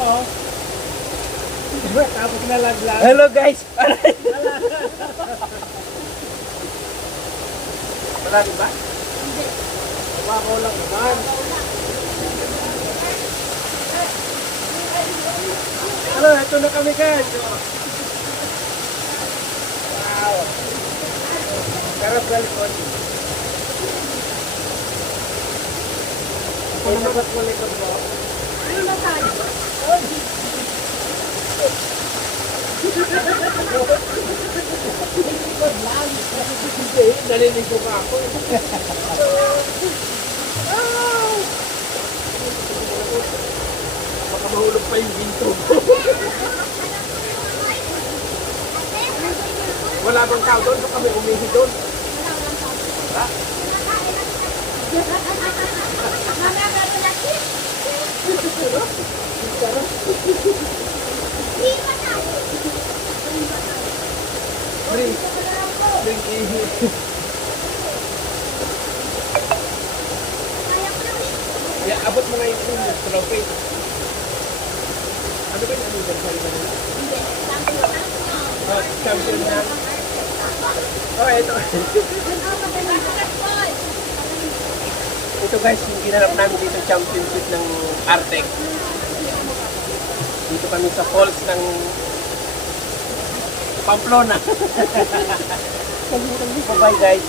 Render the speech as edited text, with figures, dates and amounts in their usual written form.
oh. Tapos nalaglag. Hello guys! Wala rin ba? Hindi. Mababaw lang naman. Hello, ito na kami guys. Wow. Sarap sa likod. Ano na ba't mo likod mo? Ano na tayo? Hindi, nalinig ko pa ako. Baka mahulog pa yung ginto ko. Wala bang tao doon? Baka may umihi doon. Wala. Mamaya meron na chip. Sarap. Iwan na. Drink. Drink ihi. Ya, abot mo nga yung trophy. Ano ba yung anniversary na nila? Oh, champion na. Oh, ito. Ito guys, yung ginanap namin dito championship ng Artec. Dito kami sa falls ng Pamplona. Bye guys.